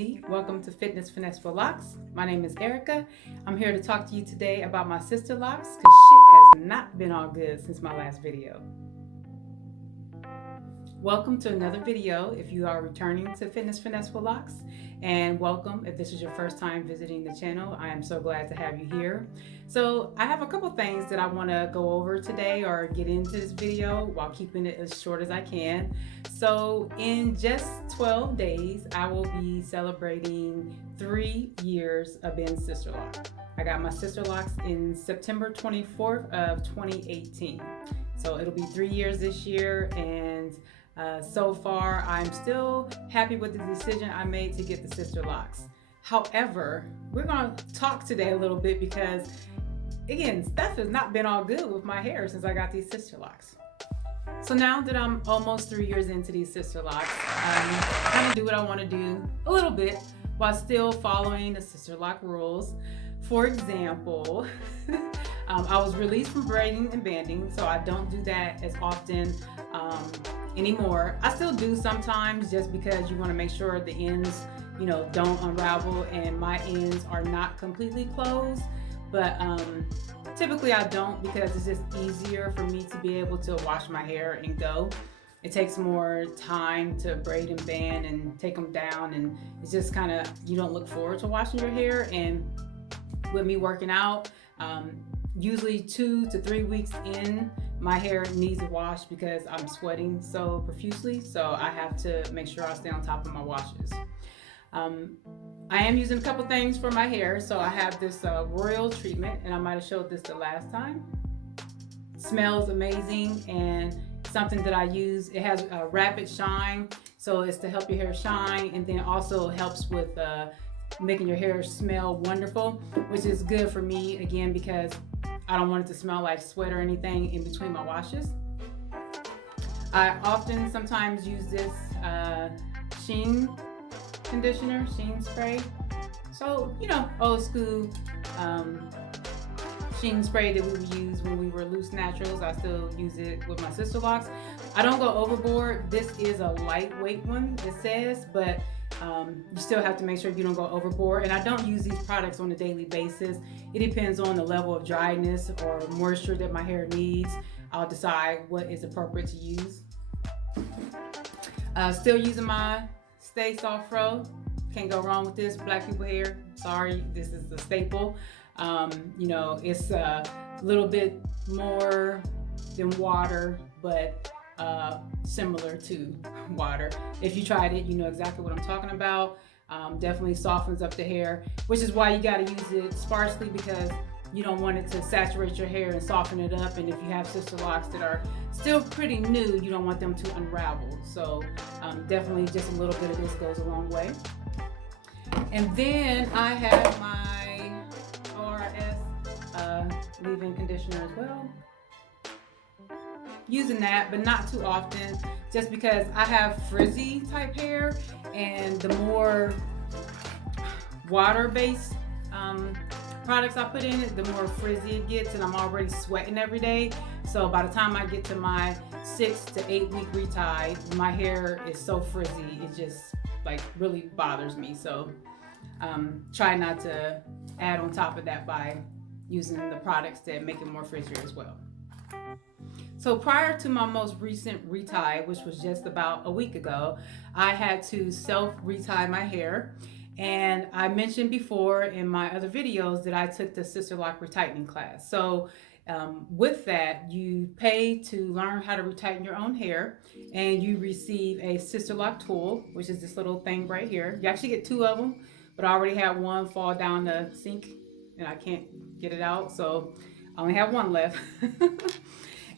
community. Welcome to Fitness Finesse for Locs. My name is Erica. I'm here to talk to you today about my sister locks because shit has not been all good since my last video. Welcome to another video if you are returning to Fitness Finesse for Locs, and welcome if this is your first time visiting the channel. I am so glad to have you here. So I have a couple things that I want to go over today or get into this video while keeping it as short as I can. So in just 12 days, I will be celebrating 3 years of being Sisterlock. I got my Sisterlocks in September 24th of 2018. So it'll be 3 years this year, and so far, I'm still happy with the decision I made to get the Sisterlocks. However, we're going to talk today a little bit because, again, stuff has not been all good with my hair since I got these Sisterlocks. So now that I'm almost 3 years into these Sisterlocks, I kind of do what I want to do a little bit while still following the Sisterlock rules. For example, I was released from braiding and banding, so I don't do that as often anymore. I still do sometimes just because you want to make sure the ends, don't unravel and my ends are not completely closed. But typically I don't, because it's just easier for me to be able to wash my hair and go. It takes more time to braid and band and take them down, and it's just kind of, you don't look forward to washing your hair. And with me working out, usually 2 to 3 weeks in, my hair needs a wash because I'm sweating so profusely. So I have to make sure I stay on top of my washes. I am using a couple things for my hair. So I have this royal treatment, and I might have showed this the last time. It smells amazing, and something that I use. It has a rapid shine, so it's to help your hair shine, and then also helps with making your hair smell wonderful, which is good for me, again, because I don't want it to smell like sweat or anything in between my washes. I often sometimes use this Sheen conditioner, Sheen spray. So, old school Sheen spray that we would use when we were loose naturals. I still use it with my Sisterlocks. I don't go overboard. This is a lightweight one, it says, but you still have to make sure you don't go overboard. And I don't use these products on a daily basis. It depends on the level of dryness or moisture that my hair needs. I'll decide what is appropriate to use. Still using my Stay Soft Fro. Can't go wrong with this. Black people hair, sorry, this is the staple. It's a little bit more than water, but similar to water. If you tried it, you know exactly what I'm talking about. Definitely softens up the hair, which is why you got to use it sparsely, because you don't want it to saturate your hair and soften it up. And if you have Sisterlocks that are still pretty new, you don't want them to unravel. So definitely just a little bit of this goes a long way. And then I have my ORS leave-in conditioner as well. Using that, but not too often, just because I have frizzy type hair, and the more water-based products I put in it, the more frizzy it gets, and I'm already sweating every day. So by the time I get to my 6 to 8 week retie, my hair is so frizzy, it just really bothers me. So try not to add on top of that by using the products that make it more frizzier as well. So prior to my most recent retie, which was just about a week ago, I had to self-retie my hair. And I mentioned before in my other videos that I took the Sisterlock retightening class. So with that, you pay to learn how to retighten your own hair, and you receive a Sisterlock tool, which is this little thing right here. You actually get 2 of them, but I already had one fall down the sink and I can't get it out. So I only have one left.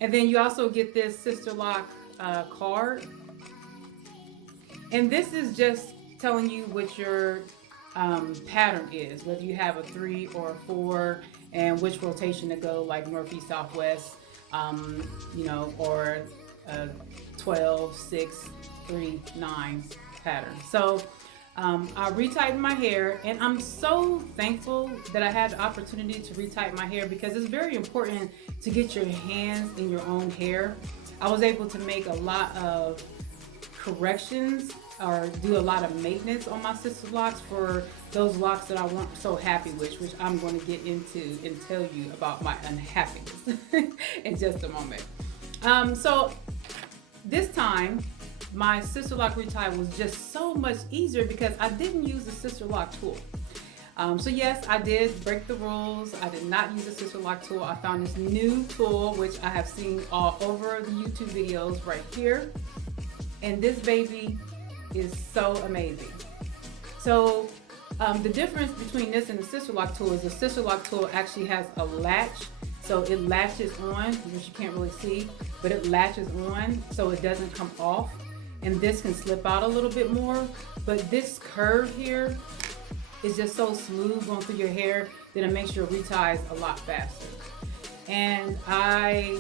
And then you also get this Sisterlock card. And this is just telling you what your pattern is, whether you have a 3 or a 4, and which rotation to go, like northeast, southwest, or a 12, 6, 3, 9 pattern. So I retightened my hair, and I'm so thankful that I had the opportunity to retighten my hair, because it's very important to get your hands in your own hair. I was able to make a lot of corrections or do a lot of maintenance on my Sisterlocks for those locks that I weren't so happy with, which I'm going to get into and tell you about my unhappiness in just a moment. So this time, my Sisterlock retie was just so much easier because I didn't use the Sisterlock tool. So yes, I did break the rules. I did not use the Sisterlock tool. I found this new tool, which I have seen all over the YouTube videos right here. And this baby is so amazing. So the difference between this and the Sisterlock tool is the Sisterlock tool actually has a latch. So it latches on, which you can't really see, but it latches on so it doesn't come off. And this can slip out a little bit more. But this curve here is just so smooth going through your hair that it makes your reties a lot faster. And I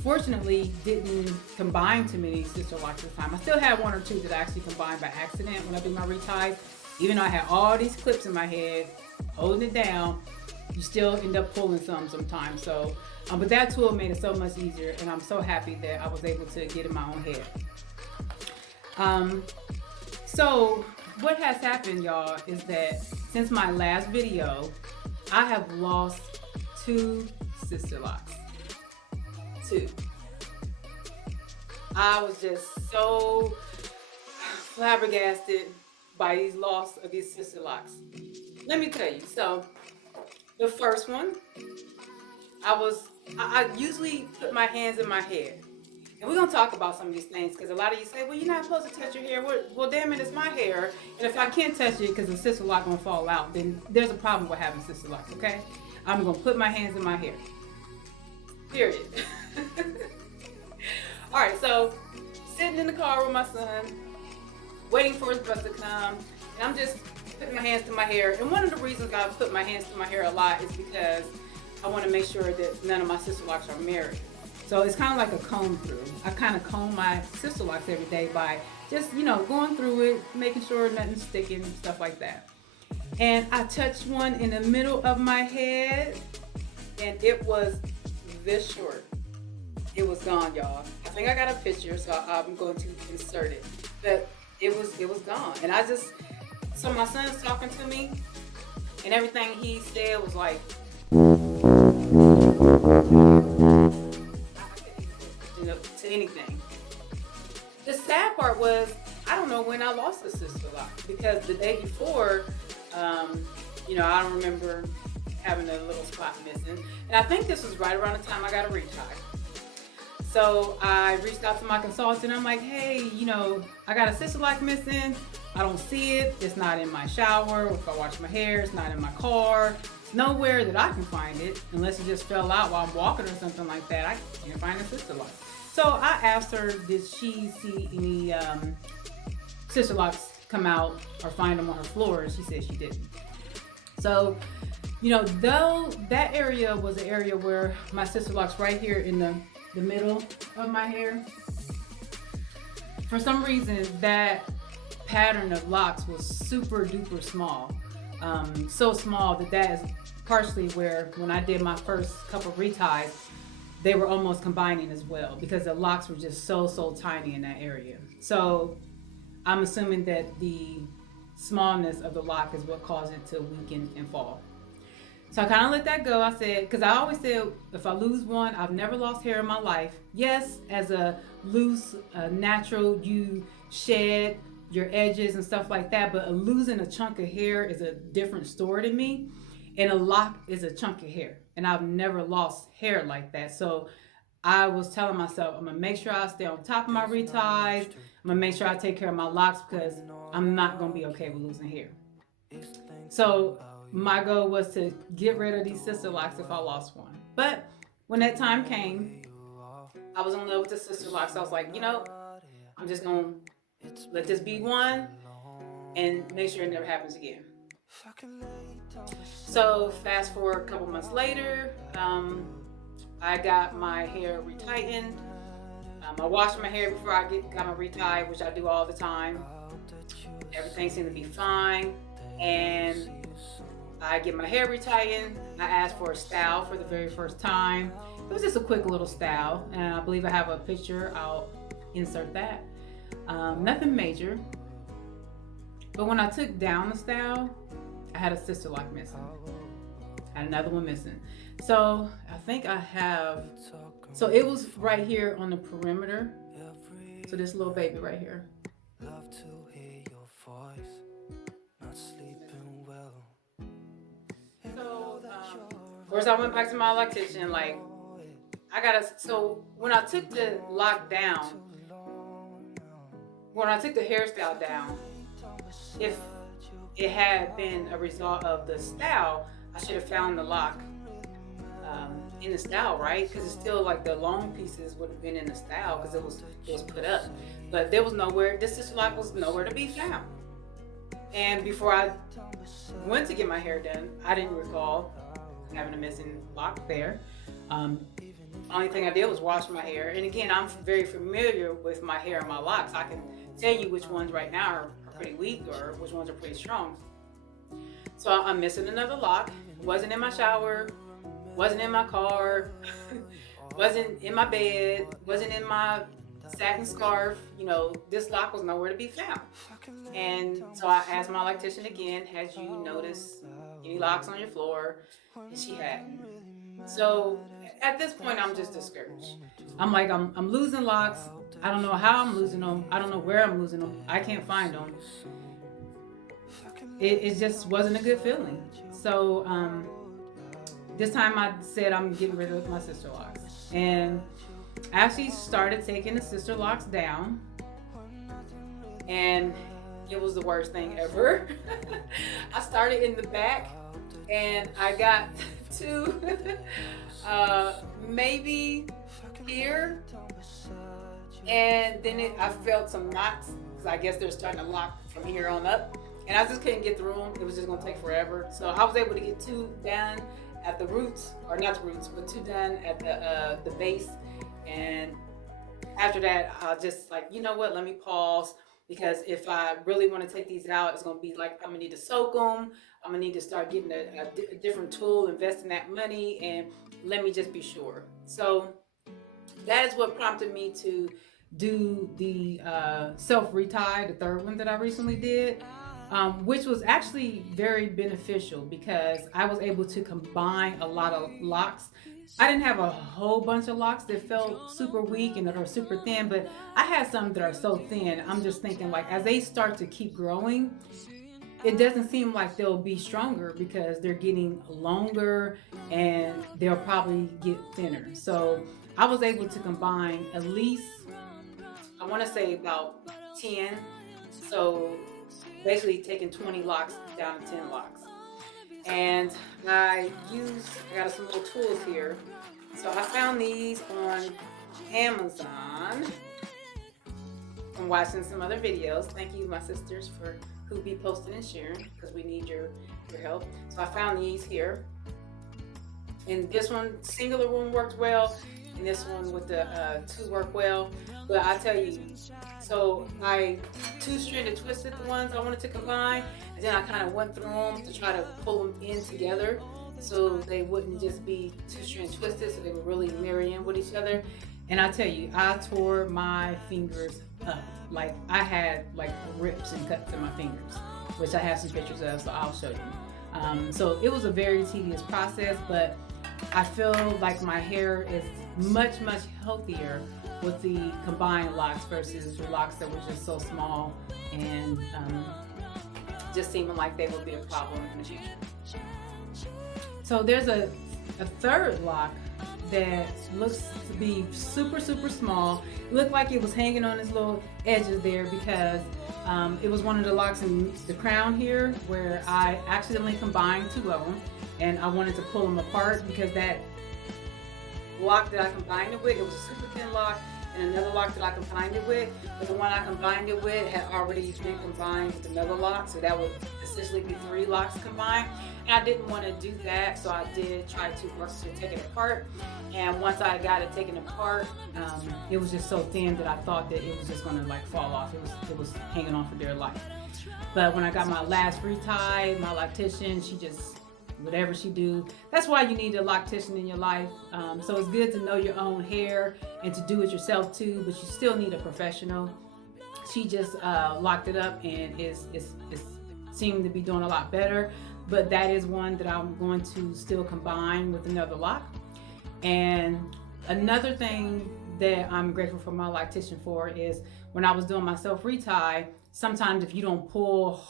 fortunately didn't combine too many Sisterlocks this time. I still had one or two that I actually combined by accident when I do my reties. Even though I had all these clips in my head holding it down, you still end up pulling some sometimes. So, but that tool made it so much easier, and I'm so happy that I was able to get in my own hair. So what has happened, y'all, is that since my last video, I have lost 2 Sisterlocks. 2. I was just so flabbergasted by these loss of these Sisterlocks. Let me tell you. So the first one, I usually put my hands in my hair. And we're going to talk about some of these things because a lot of you say, well, you're not supposed to touch your hair. Well, damn it, it's my hair. And if I can't touch it because the Sisterlock going to fall out, then there's a problem with having Sisterlocks, okay? I'm going to put my hands in my hair. Period. All right, so sitting in the car with my son, waiting for his bus to come, and I'm just putting my hands to my hair. And one of the reasons I put my hands to my hair a lot is because I want to make sure that none of my Sisterlocks are married. So it's kind of like a comb through. I kind of comb my Sisterlocks every day by just, going through it, making sure nothing's sticking, stuff like that. And I touched one in the middle of my head, and it was this short. It was gone, y'all. I think I got a picture, so I'm going to insert it. But it was gone. And so my son's talking to me, and everything he said was like, to anything. The sad part was, I don't know when I lost the Sisterlock, because the day before, I don't remember having a little spot missing. And I think this was right around the time I got a retie. So I reached out to my consultant. I'm like, hey, I got a Sisterlock missing. I don't see it. It's not in my shower. If I wash my hair, it's not in my car. Nowhere that I can find it, unless it just fell out while I'm walking or something like that. I can't find a Sisterlock. So I asked her, did she see any Sisterlocks come out or find them on her floor? And she said she didn't. So, though that area was an area where my Sisterlocks right here in the middle of my hair, for some reason that pattern of locks was super duper small. So small that is partially where when I did my first couple reties, they were almost combining as well because the locks were just so tiny in that area. So I'm assuming that the smallness of the lock is what caused it to weaken and fall. So I kind of let that go. I said, because I always said, if I lose one, I've never lost hair in my life. Yes, as a loose, natural, you shed your edges and stuff like that, but losing a chunk of hair is a different story to me. And a lock is a chunk of hair. And I've never lost hair like that. So I was telling myself, I'm going to make sure I stay on top of my reties. I'm going to make sure I take care of my locks because I'm not going to be okay with losing hair. So my goal was to get rid of these Sisterlocks if I lost one. But when that time came, I was in love with the Sisterlocks. I was like, I'm just going to let this be one and make sure it never happens again. So fast forward a couple months later, I got my hair retightened. I washed my hair before I got my retie, which I do all the time. Everything seemed to be fine. And I get my hair retightened. I asked for a style for the very first time. It was just a quick little style. And I believe I have a picture. I'll insert that. Nothing major. But when I took down the style, I had a sister lock missing. I had another one missing. So I think I have, so it was right here on the perimeter. So this little baby right here. So, of course I went back to my loctician, like, so when I took the lock down, when I took the hairstyle down, if it had been a result of the style, I should have found the lock in the style, right? Because it's still like the long pieces would have been in the style because it was put up, but there was nowhere. This sister lock was nowhere to be found. And before I went to get my hair done, I didn't recall having a missing lock there. Only thing I did was wash my hair. And again, I'm very familiar with my hair and my locks. I can tell you which ones right now are pretty weak or which ones are pretty strong. So I'm missing another lock. Wasn't in my shower, wasn't in my car, wasn't in my bed, wasn't in my satin scarf. You know, this lock was nowhere to be found. And so I asked my loctician again, had you noticed any locks on your floor? And she hadn't. So at this point, I'm just discouraged. I'm like, I'm losing locks. I don't know how I'm losing them. I don't know where I'm losing them. I can't find them. It just wasn't a good feeling. So this time I said I'm getting rid of my Sisterlocks. And I actually started taking the Sisterlocks down. And it was the worst thing ever. I started in the back and I got to maybe here, and then I felt some knots because I guess they're starting to lock from here on up, and I just couldn't get through them. It was just gonna take forever. So I was able to get 2 done at the roots, or not the roots, but 2 done at the base. And after that, I just like, you know what? Let me pause, because if I really want to take these out, it's gonna be like I'm gonna need to soak them. I'm gonna need to start getting a different tool, investing that money, and let me just be sure. So that is what prompted me to do the self-retie, the third one that I recently did, which was actually very beneficial because I was able to combine a lot of locks. I didn't have a whole bunch of locks that felt super weak and that are super thin, but I had some that are so thin. I'm just thinking, like, as they start to keep growing, it doesn't seem like they'll be stronger because they're getting longer and they'll probably get thinner. So I was able to combine at least, I want to say about 10. So basically taking 20 locks down to 10 locks. And I got some little tools here. So I found these on Amazon from watching some other videos. Thank you, my sisters, for who be posting and sharing, because we need your help. So I found these here. And this one, singular one worked well, and this one with the 2 worked well. But I tell you, so I 2-stranded twisted the ones I wanted to combine, and then I kind of went through them to try to pull them in together so they wouldn't just be 2-strand twisted, so they would really marry in with each other. And I tell you, I tore my fingers up. Like, I had like rips and cuts in my fingers, which I have some pictures of, so I'll show you. So it was a very tedious process, but I feel like my hair is much healthier with the combined locks versus the locks that were just so small and just seeming like they would be a problem in the future. So there's a third lock that looks to be super small. It looked like it was hanging on its little edges there because it was one of the locks in the crown here where I accidentally combined 2 of them, and I wanted to pull them apart because that lock that I combined it with, it was a super thin lock, and another lock that I combined it with, but the one I combined it with had already been combined with another lock, so that would essentially be 3 locks combined. And I didn't want to do that, so I did try to work to take it apart. And once I got it taken apart, it was just so thin that I thought that it was just going to like fall off. It was hanging on for dear life. But when I got my last retie, my loctician, she just, whatever she do, that's why you need a loctician in your life. So it's good to know your own hair and to do it yourself too, but you still need a professional. she just locked it up and is seeming to be doing a lot better. But that is one that I'm going to still combine with another lock. And another thing that I'm grateful for my loctician for is when I was doing my self-retie, sometimes if you don't pull,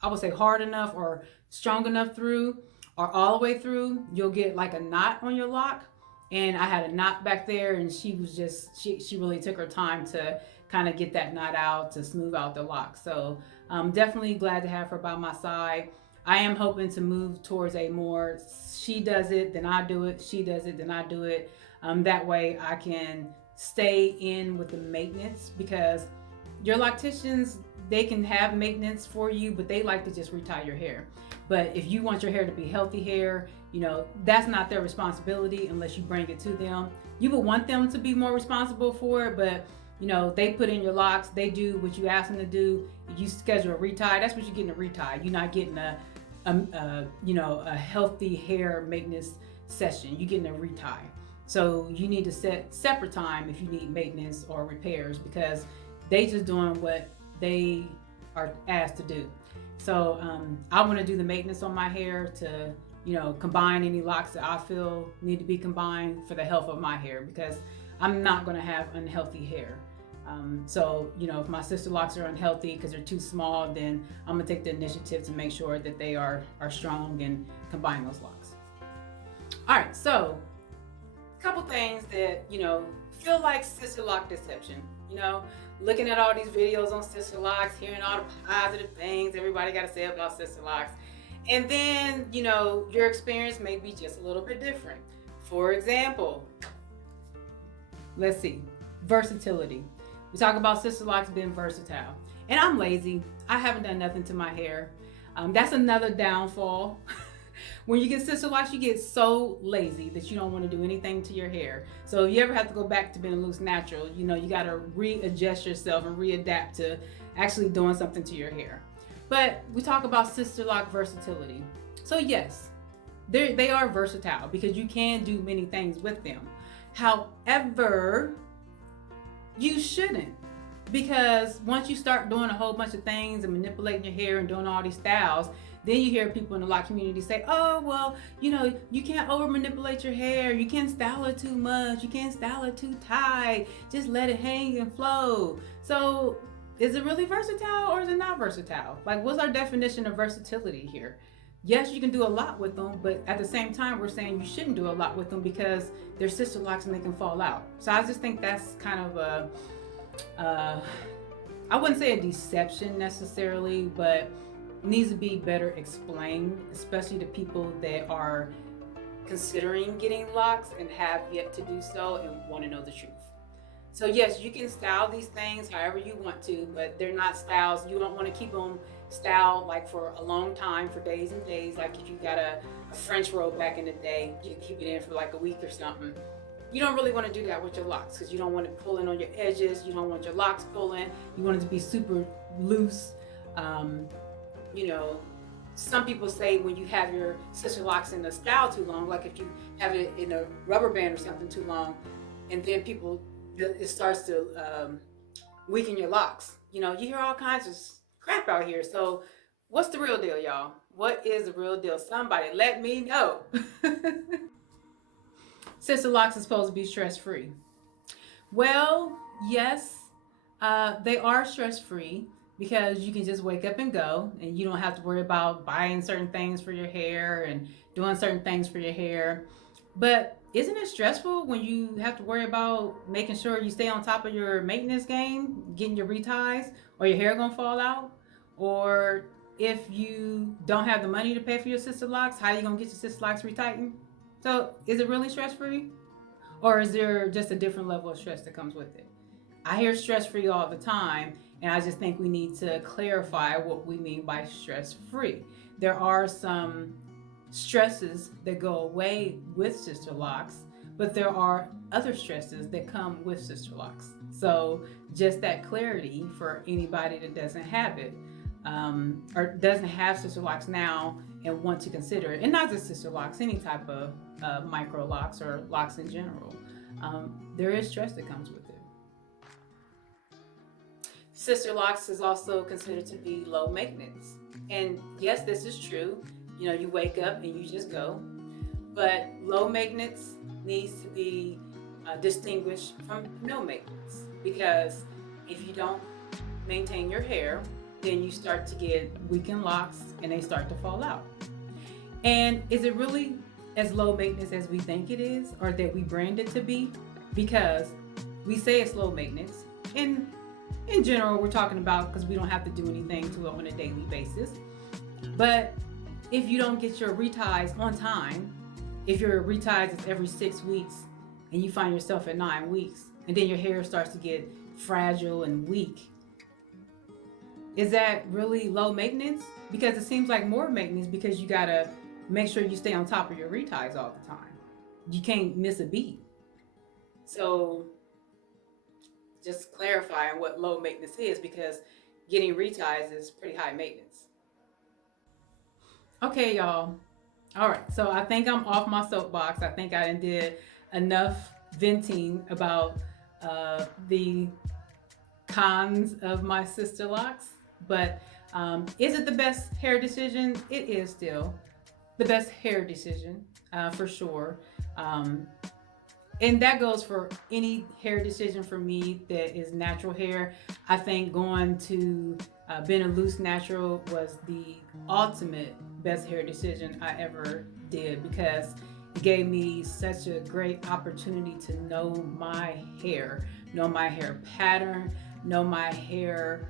I would say hard enough or strong enough through or all the way through, you'll get like a knot on your lock. And I had a knot back there, and she was just, she really took her time to kind of get that knot out to smooth out the lock. So I'm definitely glad to have her by my side. I am hoping to move towards a more, she does it, then I do it, she does it, then I do it. That way I can stay in with the maintenance, because your locticians, they can have maintenance for you, but they like to just retie your hair. But if you want your hair to be healthy hair, you know, that's not their responsibility unless you bring it to them. You would want them to be more responsible for it, but you know, they put in your locks, they do what you ask them to do. You schedule a retie, that's what you're getting, a retie. You're not getting a healthy hair maintenance session. You're getting a retie. So you need to set separate time if you need maintenance or repairs, because they just doing what they are asked to do. So I want to do the maintenance on my hair to, you know, combine any locks that I feel need to be combined for the health of my hair, because I'm not going to have unhealthy hair. So, you know, if my sister locks are unhealthy because they're too small, then I'm going to take the initiative to make sure that they are strong and combine those locks. All right, so a couple things that, you know, feel like sister lock deception. You know, looking at all these videos on Sisterlocks, hearing all the positive things everybody got to say about Sisterlocks, and then, you know, your experience may be just a little bit different. For example, let's see, versatility. We talk about Sisterlocks being versatile, and I'm lazy. I haven't done nothing to my hair. That's another downfall. When you get Sisterlocks, you get so lazy that you don't want to do anything to your hair. So if you ever have to go back to being a loose natural, you know, you got to readjust yourself and readapt to actually doing something to your hair. But we talk about Sisterlock versatility. So yes, they are versatile because you can do many things with them. However, you shouldn't, because once you start doing a whole bunch of things and manipulating your hair and doing all these styles, then you hear people in the lock community say, oh, well, you know, you can't over manipulate your hair. You can't style it too much. You can't style it too tight. Just let it hang and flow. So is it really versatile or is it not versatile? Like, what's our definition of versatility here? Yes, you can do a lot with them, but at the same time, we're saying you shouldn't do a lot with them because they're sister locks and they can fall out. So I just think that's kind of a, I wouldn't say a deception necessarily, but needs to be better explained, especially to people that are considering getting locks and have yet to do so and want to know the truth. So yes, you can style these things however you want to, but they're not styles. You don't want to keep them styled like for a long time, for days and days. Like if you got a French roll back in the day, you can keep it in for like a week or something. You don't really want to do that with your locks because you don't want it pulling on your edges. You don't want your locks pulling. You want it to be super loose. You know, some people say when you have your sister locks in the style too long, like if you have it in a rubber band or something too long, and then it starts to weaken your locks. You know, you hear all kinds of crap out here. So what's the real deal, y'all? What is the real deal? Somebody let me know. Sister locks is supposed to be stress-free. Well, yes, they are stress-free because you can just wake up and go, and you don't have to worry about buying certain things for your hair and doing certain things for your hair. But isn't it stressful when you have to worry about making sure you stay on top of your maintenance game, getting your reties, or your hair gonna fall out? Or if you don't have the money to pay for your sister locks, how are you gonna get your sister locks retightened? So is it really stress-free? Or is there just a different level of stress that comes with it? I hear stress-free all the time, and I just think we need to clarify what we mean by stress-free. There are some stresses that go away with sister locks, but there are other stresses that come with sister locks. So just that clarity for anybody that doesn't have it, or doesn't have sister locks now and want to consider it. And not just sister locks, any type of micro locks or locks in general. There is stress that comes with it. Sisterlocks is also considered to be low maintenance. And yes, this is true. You know, you wake up and you just go. But low maintenance needs to be distinguished from no maintenance, because if you don't maintain your hair, then you start to get weakened locks and they start to fall out. And is it really as low maintenance as we think it is, or that we brand it to be? Because we say it's low maintenance, and in general we're talking about because we don't have to do anything to it on a daily basis. But if you don't get your reties on time, if your reties is every 6 weeks and you find yourself at 9 weeks, and then your hair starts to get fragile and weak, is that really low maintenance? Because it seems like more maintenance, because you gotta make sure you stay on top of your reties all the time. You can't miss a beat. So just clarifying what low maintenance is, because getting reties is pretty high maintenance. Okay, y'all. All right, so I think I'm off my soapbox. I think I did enough venting about the cons of my Sisterlocks. But is it the best hair decision? It is still the best hair decision, for sure. And that goes for any hair decision for me that is natural hair. I think going to been a loose natural was the ultimate best hair decision I ever did, because it gave me such a great opportunity to know my hair pattern, know my hair,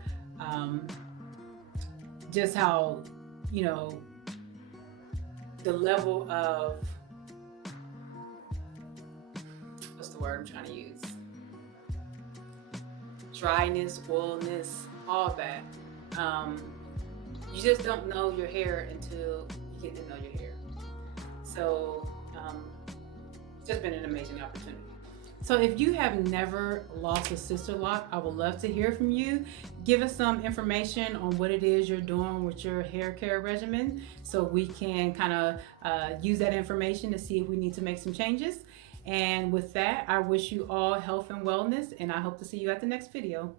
just how, you know, the level of, what's the word I'm trying to use? Dryness, oilness, all that. You just don't know your hair until you get to know your hair. So it's just been an amazing opportunity. So if you have never lost a Sisterlock, I would love to hear from you. Give us some information on what it is you're doing with your hair care regimen, so we can kind of use that information to see if we need to make some changes. And with that, I wish you all health and wellness, and I hope to see you at the next video.